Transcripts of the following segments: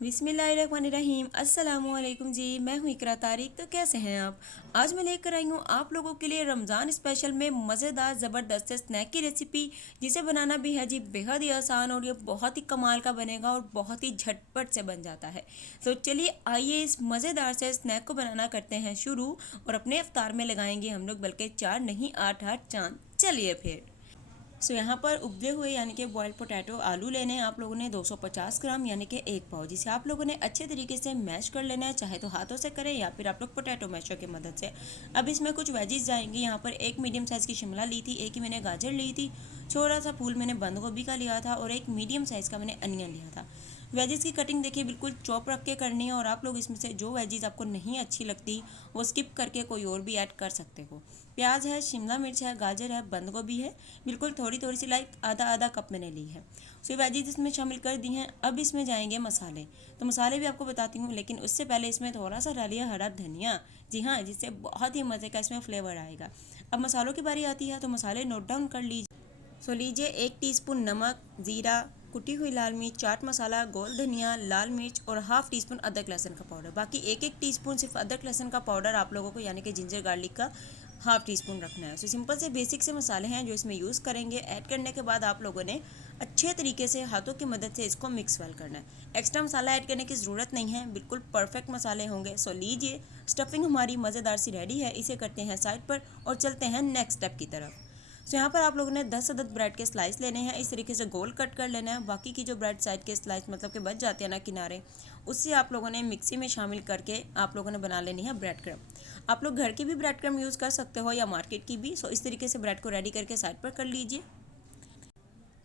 बिस्मिल्लाहिर्रहमानिर्रहीम। अस्सलामुअलैकुम जी, मैं हूँ इकरा तारिक। तो कैसे हैं आप? आज मैं लेकर आई हूँ आप लोगों के लिए रमज़ान स्पेशल में मज़ेदार ज़बरदस्त स्नैक की रेसिपी, जिसे बनाना भी है जी बेहद ही आसान और ये बहुत ही कमाल का बनेगा और बहुत ही झटपट से बन जाता है। तो चलिए आइए इस मज़ेदार से स्नैक को बनाना करते हैं शुरू, और अपने इफ्तार में लगाएंगे हम लोग बल्कि 4 नहीं 8 चांद। चलिए फिर। यहाँ पर उबले हुए यानी कि बॉइल्ड पोटैटो आलू लेने हैं आप लोगों ने 250 ग्राम यानी कि 1 पाव, जिसे आप लोगों ने अच्छे तरीके से मैश कर लेना है, चाहे तो हाथों से करें या फिर आप लोग पोटैटो मैशर की मदद से। अब इसमें कुछ वेजीज जाएंगी। यहाँ पर एक मीडियम साइज़ की शिमला ली थी, एक ही मैंने गाजर ली थी, छोटा सा फूल मैंने बंद गोभी का लिया था और एक मीडियम साइज़ का मैंने अनियन लिया था। वेजीज़ की कटिंग देखिए बिल्कुल चॉप रख के करनी है, और आप लोग इसमें से जो वेजीज़ आपको नहीं अच्छी लगती वो स्किप करके कोई और भी ऐड कर सकते हो। प्याज है, शिमला मिर्च है, गाजर है, बंद गोभी है, बिल्कुल थोड़ी थोड़ी सी लाइक आधा आधा कप मैंने ली है। सो वेजीज इसमें शामिल कर दी हैं। अब इसमें जाएंगे मसाले। तो मसाले भी आपको बताती हूँ, लेकिन उससे पहले इसमें थोड़ा सा डालिए हरा धनिया। जी हाँ, जिससे बहुत ही मज़े का इसमें फ्लेवर आएगा। अब मसालों की बारी आती है, तो मसाले नोट डाउन कर लीजिए। लीजिए 1 टीस्पून नमक, ज़ीरा, कुटी हुई लाल मिर्च, चाट मसाला, गोल धनिया, लाल मिर्च और हाफ़ टी स्पून अदरक लहसुन का पाउडर। बाकी 1-1 टीस्पून सिर्फ अदरक लहसुन का पाउडर आप लोगों को यानी कि जिंजर गार्लिक का हाफ़ टी स्पून रखना है। सिंपल से बेसिक से मसाले हैं जो इसमें यूज़ करेंगे। ऐड करने के बाद आप लोगों ने अच्छे तरीके से हाथों की मदद से इसको मिक्स वेल करना है। एक्स्ट्रा मसाला ऐड करने की ज़रूरत नहीं है, बिल्कुल परफेक्ट मसाले होंगे। लीजिए, स्टफिंग हमारी मज़ेदार सी रेडी है। इसे करते हैं साइड पर और चलते हैं नेक्स्ट स्टेप की तरफ। यहाँ पर आप लोगों ने 10 अदद ब्रेड के स्लाइस लेने हैं। इस तरीके से गोल कट कर लेना है। बाकी की जो ब्रेड साइड के स्लाइस मतलब के बच जाते हैं ना किनारे, उससे आप लोगों ने मिक्सी में शामिल करके आप लोगों ने बना लेनी है ब्रेड क्रम। आप लोग घर की भी ब्रेड क्रम यूज़ कर सकते हो या मार्केट की भी। इस तरीके से ब्रेड को रेडी करके साइड पर कर लीजिए।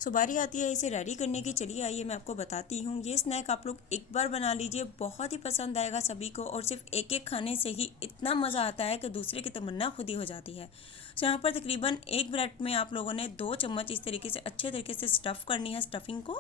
बारी आती है इसे रेडी करने की। चलिए आइए मैं आपको बताती हूँ। ये स्नैक आप लोग एक बार बना लीजिए, बहुत ही पसंद आएगा सभी को, और सिर्फ एक एक खाने से ही इतना मज़ा आता है कि दूसरे की तमन्ना खुद ही हो जाती है। यहाँ पर तकरीबन एक ब्रेड में आप लोगों ने 2 चम्मच इस तरीके से अच्छे तरीके से स्टफ़ करनी है स्टफिंग को।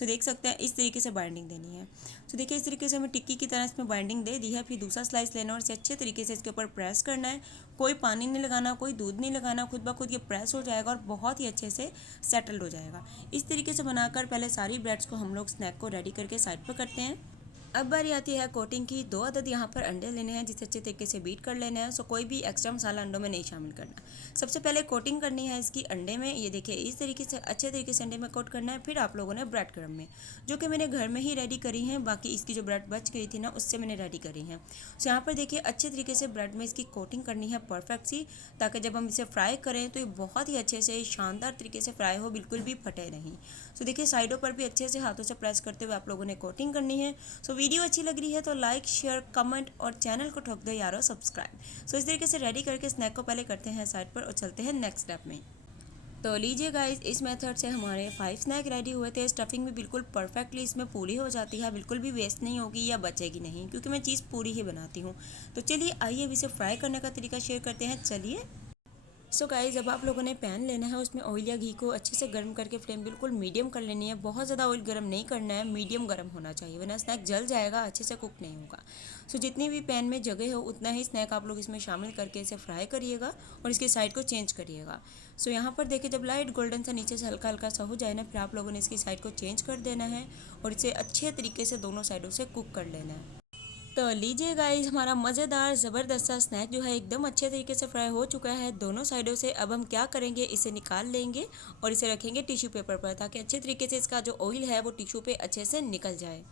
देख सकते हैं इस तरीके से बाइंडिंग देनी है। देखिए इस तरीके से हमें टिक्की की तरह इसमें बाइंडिंग दे दी है। फिर दूसरा स्लाइस लेना और इसे अच्छे तरीके से इसके ऊपर प्रेस करना है। कोई पानी नहीं लगाना, कोई दूध नहीं लगाना, खुद ब खुद ये प्रेस हो जाएगा और बहुत ही अच्छे से सेटल्ड हो जाएगा। इस तरीके से बनाकर पहले सारी ब्रेड्स को हम लोग स्नैक को रेडी करके साइड पर करते हैं। अब बारी आती है कोटिंग की। 2 अदद यहाँ पर अंडे लेने हैं, जिसे अच्छे तरीके से बीट कर लेना है। कोई भी एक्स्ट्रा मसाला अंडों में नहीं शामिल करना। सबसे पहले कोटिंग करनी है इसकी अंडे में। ये देखिए इस तरीके से अच्छे तरीके से अंडे में कोट करना है। फिर आप लोगों ने ब्रेड क्रम में, जो कि मैंने घर में ही रेडी करी हैं। बाकी इसकी जो ब्रेड बच गई थी ना, उससे मैंने रेडी करी हैं। यहाँ पर देखिए अच्छे तरीके से ब्रेड में इसकी कोटिंग करनी है परफेक्ट सी, ताकि जब हम इसे फ्राई करें तो ये बहुत ही अच्छे से शानदार तरीके से फ्राई हो, बिल्कुल भी फटे नहीं। देखिए साइडों पर भी अच्छे से हाथों से प्रेस करते हुए आप लोगों ने कोटिंग करनी है। वीडियो अच्छी लग रही है तो लाइक, शेयर, कमेंट और चैनल को ठोक दो यारो सब्सक्राइब। इस तरीके से रेडी करके स्नैक को पहले करते हैं साइड पर और चलते हैं नेक्स्ट स्टेप में। लीजिए गाइस, इस मेथड से हमारे 5 स्नैक रेडी हुए थे। स्टफिंग भी बिल्कुल परफेक्टली इसमें पूरी हो जाती है, बिल्कुल भी वेस्ट नहीं होगी या बचेगी नहीं, क्योंकि मैं चीज़ पूरी ही बनाती हूँ। चलिए आइए अब इसे फ्राई करने का तरीका शेयर करते हैं। चलिए गाइस, जब आप लोगों ने पैन लेना है, उसमें ऑयल या घी को अच्छे से गर्म करके फ्लेम बिल्कुल मीडियम कर लेनी है। बहुत ज़्यादा ऑयल गर्म नहीं करना है, मीडियम गर्म होना चाहिए, वरना स्नैक जल जाएगा, अच्छे से कुक नहीं होगा। जितनी भी पैन में जगह हो उतना ही स्नैक आप लोग इसमें शामिल करके इसे फ्राई करिएगा और इसकी साइड को चेंज करिएगा। यहाँ पर देखिए जब लाइट गोल्डन सा नीचे से हल्का हल्का सा हो जाए ना, फिर आप लोगों ने इसकी साइड को चेंज कर देना है और इसे अच्छे तरीके से दोनों साइडों से कुक कर लेना है। लीजिए गाइस, हमारा मज़ेदार ज़बरदस्त सा स्नैक जो है एकदम अच्छे तरीके से फ्राई हो चुका है दोनों साइडों से। अब हम क्या करेंगे, इसे निकाल लेंगे और इसे रखेंगे टिश्यू पेपर पर, ताकि अच्छे तरीके से इसका जो ऑयल है वो टिश्यू पे अच्छे से निकल जाए।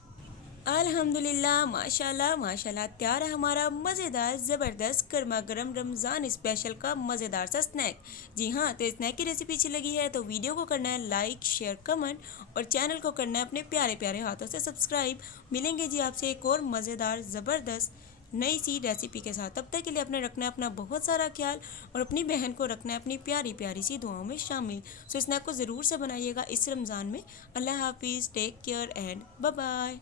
अल्हम्दुलिल्लाह, माशाल्लाह माशाल्लाह, तैयार है हमारा मज़ेदार ज़बरदस्त गर्मा गर्म रमज़ान स्पेशल का मज़ेदार सा स्नैक। जी हाँ, तो स्नैक की रेसिपी अच्छी लगी है तो वीडियो को करना है लाइक, शेयर, कमेंट और चैनल को करना है अपने प्यारे प्यारे हाथों से सब्सक्राइब। मिलेंगे जी आपसे एक और मज़ेदार ज़बरदस्त नई सी रेसिपी के साथ। तब तक के लिए अपने रखना है अपना बहुत सारा ख्याल, और अपनी बहन को रखना है अपनी प्यारी प्यारी सी दुआओं में शामिल। स्नैक को ज़रूर से बनाइएगा इस रमज़ान में। अल्लाह हाफिज़, take care and bye bye.